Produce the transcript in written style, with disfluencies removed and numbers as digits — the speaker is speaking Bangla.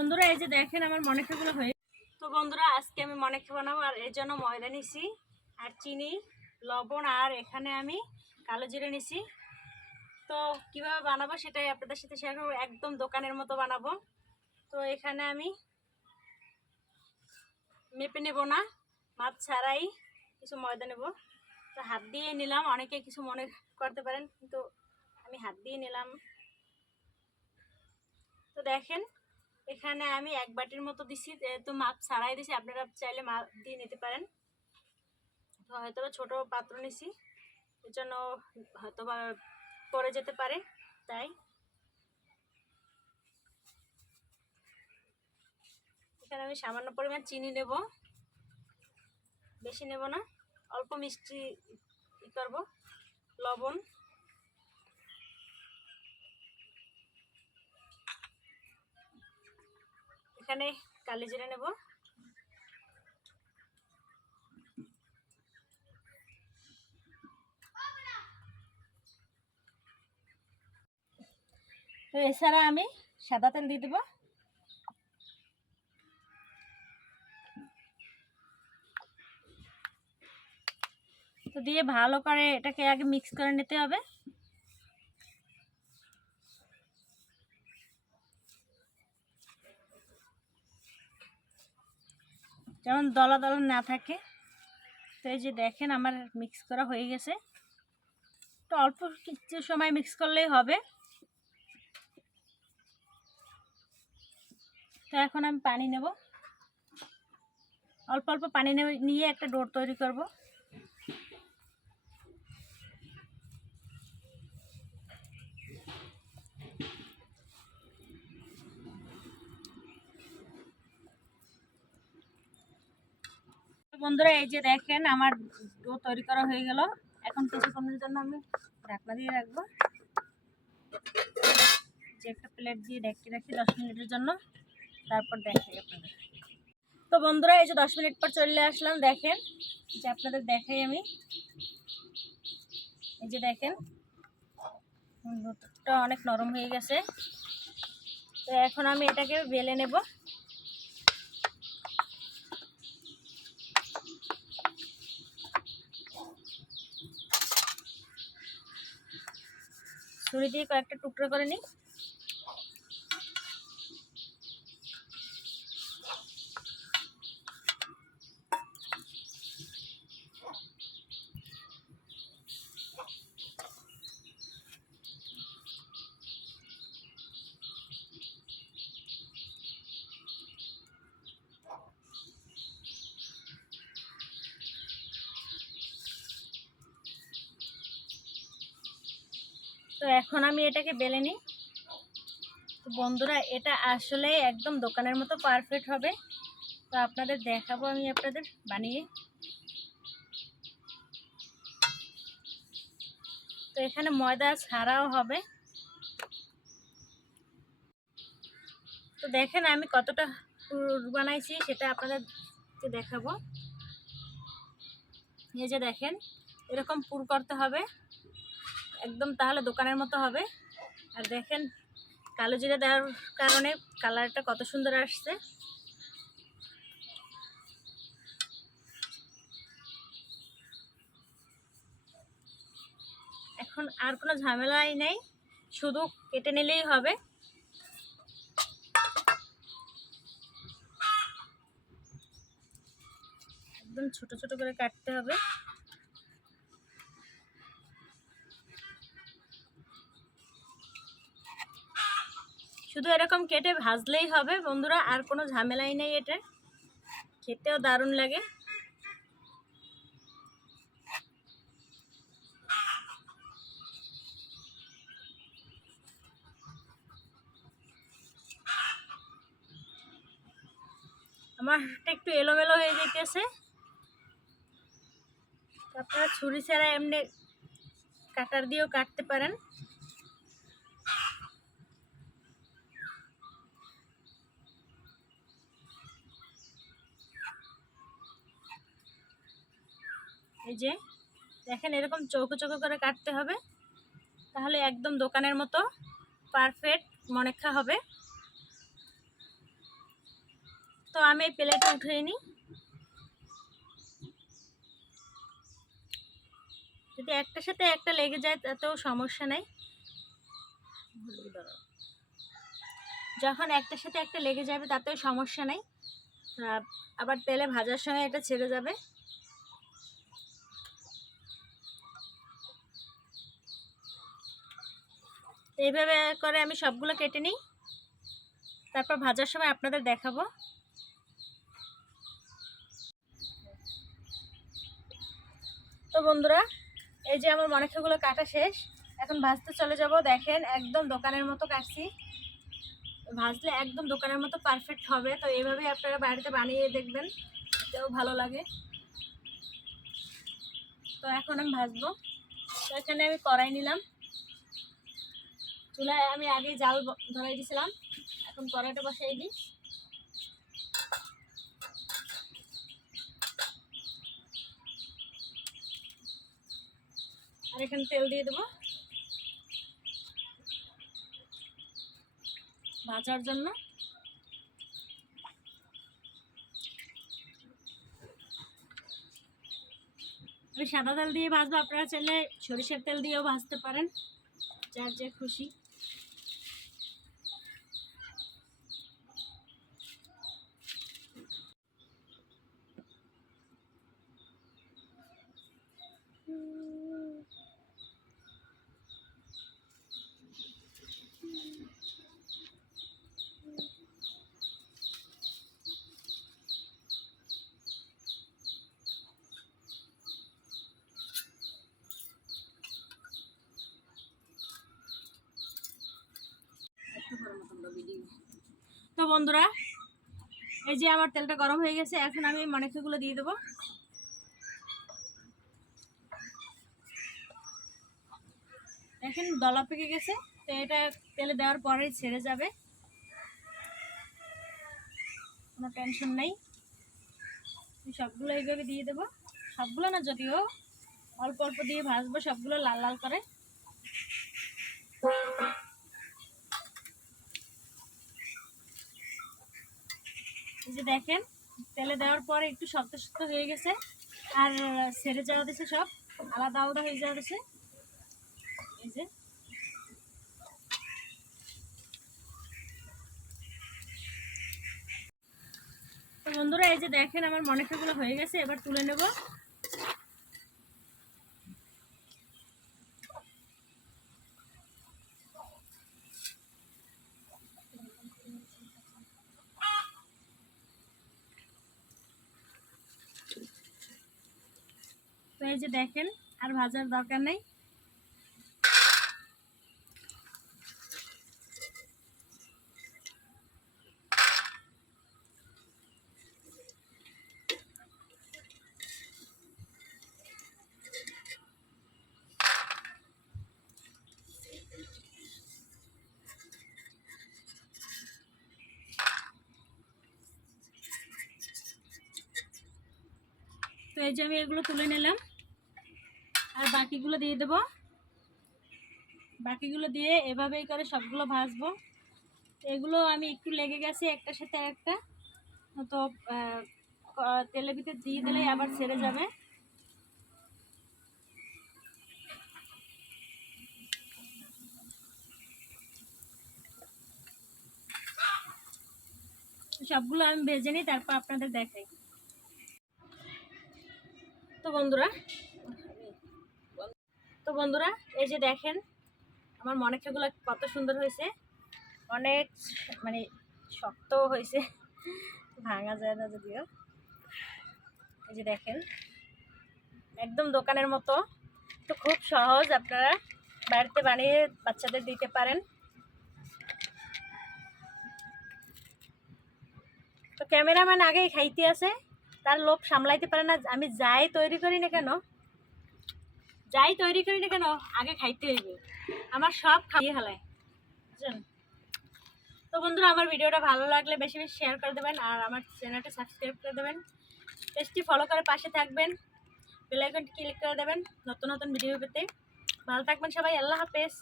বন্ধুরা এই যে দেখেন আমার মনেখাগুলো হয়ে তো বন্ধুরা আজকে আমি মনেখা বানাবো আর এর জন্য ময়দা নিছি আর চিনি লবণ আর এখানে আমি কালো জিরে নিছি। তো কিভাবে বানাবো সেটাই আপনাদের সাথে শেয়ার করবো, একদম দোকানের মতো বানাবো। তো এখানে আমি মেপে নেব না, মাপ ছাড়াই কিছু ময়দা নেব। তো হাত দিয়ে নিলাম, অনেকে কিছু মনে করতে পারেন কিন্তু আমি হাত দিয়ে নিলাম। তো দেখেন এখানে আমি এক বাটির মতো দিছি, তো মাপ ছাড়াই দিছি, আপনারা চাইলে মাপ দিয়ে নিতে পারেন। তো হয়তো ছোট পাত্র নিছি এর জন্য হয়তো বা পড়ে যেতে পারে, তাই এখানে আমি সামান্য পরিমাণ চিনি নেব, বেশি নেব না, অল্প মিষ্টি করব, লবণ, এখানে কালি জিরে নেব, তো এছাড়া আমি সাদা তেল দিয়ে দেবো। তো দিয়ে ভালো করে এটাকে আগে মিক্স করে নিতে হবে। যেমন দলা দলা না থাকে। তো এই যে দেখেন আমার মিক্স করা হয়ে গেছে, তো অল্প কিছু সময় মিক্স করলেই হবে। তো এখন আমি পানি নেব, অল্প অল্প পানি নিয়ে একটা ডো তৈরি করব। বন্ধুরা এই যে দেখেন আমার ডো তৈরি করা হয়ে গেল। এখন কিছুক্ষণের জন্য আমি ঢাকনা দিয়ে রাখবো, যে একটা প্লেট দিয়ে ঢেকে রাখি 10 মিনিটের জন্য, তারপর দেখাই আপনাদের। তো বন্ধুরা এই যে 10 মিনিট পর চলে আসলাম, দেখেন যে আপনাদের দেখাই আমি। এই যে দেখেন দুধটা অনেক নরম হয়ে গেছে। তো এখন আমি এটাকে বেলে নেব। ছুরি দিয়ে কয়েকটা টুকরো করে নিই। তো এখন আমি এটাকে বেলে নিই। তো বন্ধুরা এটা আসলে একদম দোকানের মতো পারফেক্ট হবে। তো আপনাদের দেখাবো আমি আপনাদের বানিয়ে। তো এখানে ময়দা ছাড়াও হবে। তো দেখেন আমি কতটা পুর বানাইছি সেটা আপনাদেরকে দেখাবো। এই যে দেখেন এরকম পুর করতে হবে একদম, তাহলে দোকানের মতো হবে। আর দেখেন কালো জিরা দেওয়ার কারণে কালারটা কত সুন্দর আসছে। এখন আর কোনো ঝামেলাই নেই, শুধু কেটে নিলেই হবে। একদম ছোট ছোট করে কাটতে হবে। শুধু এরকম কেটে ভাজলেই হবে বন্ধুরা, আর কোনো ঝামেলাই নেই। এটা খেতেও দারুণ লাগে। আমারটা একটু এলোমেলো হয়ে যেতেছে, আপনারা ছুরি ছাড়া এমনি কাটার দিয়েও কাটতে পারেন। এই যে দেখেন এরকম চৌকো চৌকো করে কাটতে হবে, তাহলে একদম দোকানের মতো পারফেক্ট মনেখা হবে। তো আমি এই প্লেটে উঠিয়ে নিই। যদি একটার সাথে একটা লেগে যায় তাতেও সমস্যা নেই। যখন একটার সাথে একটা লেগে যাবে তাতেও সমস্যা নেই, আবার তেলে ভাজার সময় এটা ছেড়ে যাবে। এইভাবে করে আমি সবগুলো কেটে নিই, তারপর ভাজার সময় আপনাদের দেখাবো। তো বন্ধুরা, এই যে আমার মনেখাগুলো কাটা শেষ, এখন ভাজতে চলে যাব। দেখেন একদম দোকানের মতো কাটছি, ভাজলে একদম দোকানের মতো পারফেক্ট হবে। তো এইভাবেই আপনারা বাড়িতে বানিয়ে দেখবেন, এটাও ভালো লাগে। তো এখন আমি ভাজবো। তো এখানে আমি কড়াই নিলাম, চুলায় আমি আগেই জাল ধরাই দিয়েছিলাম, এখন কড়াইটা বসাই দিই। আর এখানে তেল দিয়ে দেবো ভাজার জন্য। আমি সাদা তেল দিয়ে ভাজবো, আপনারা চাইলে সরিষার তেল দিয়েও ভাজতে পারেন, যার যে খুশি। তো বন্ধুরা, এই যে আমার তেলটা গরম হয়ে গেছে, এখন আমি মনেখাগুলো দিয়ে দেবো। দেখেন দলা পেকে গেছে, তো এটা তেলে দেওয়ার পরেই ছেড়ে যাবে, কোনো টেনশন নেই। সবগুলো এইভাবে দিয়ে দেবো, সবগুলো না যদিও অল্প অল্প দিয়ে ভাজবো, সবগুলো লাল লাল করে। এই যে দেখেন তেলে দেওয়ার পরে একটু শক্ত শক্ত হয়ে গেছে, আর ছেড়ে যাওয়া দিছে, সব আলাদা আলাদা হয়ে যাওয়া দিছে। এই যে তো বন্ধুরা, এই যে দেখেন আমার মনেখাগুলো হয়ে গেছে, এবার তুলে নেব। তো এই যে দেখেন আর ভাজার দরকার নেই। তো এই যে আমি এগুলো তুলে নিলাম, আর বাকিগুলো দিয়ে দেবো। বাকিগুলো দিয়ে এভাবেই করে সবগুলো ভাজবো। এগুলো আমি একটু লেগে গেছে একটার সাথে একটা, তো তেলের ভিতরে দিয়ে দিলেই আবার ছেড়ে যাবে। সবগুলো আমি ভেজে নিই, তারপর আপনাদের দেখাই। তো বন্ধুরা এই যে দেখেন আমার মনেখাগুলো কত সুন্দর হয়েছে, অনেক মানে শক্ত হয়েছে, ভাঙা যায় না যদিও। এই যে দেখেন একদম দোকানের মতো। তো খুব সহজ, আপনারা বাড়িতে বানিয়ে বাচ্চাদের দিতে পারেন। তো ক্যামেরাম্যান আগেই খাইতে আছে, তার লোভ সামলাইতে পারে না। আমি যাই তৈরি করি না কেন আগে খাইতে হইবে, আমার সব খাইয়ে ফেলায়, বুঝছেন। তো বন্ধুরা, আমার ভিডিওটা ভালো লাগলে বেশি বেশি শেয়ার করে দেবেন, আর আমার চ্যানেলটা সাবস্ক্রাইব করে দেবেন, পেজটি ফলো করে পাশে থাকবেন, বেল আইকনটি ক্লিক করে দেবেন নতুন নতুন ভিডিও পেতে। ভালো থাকবেন সবাই, আল্লাহ হাফেজ।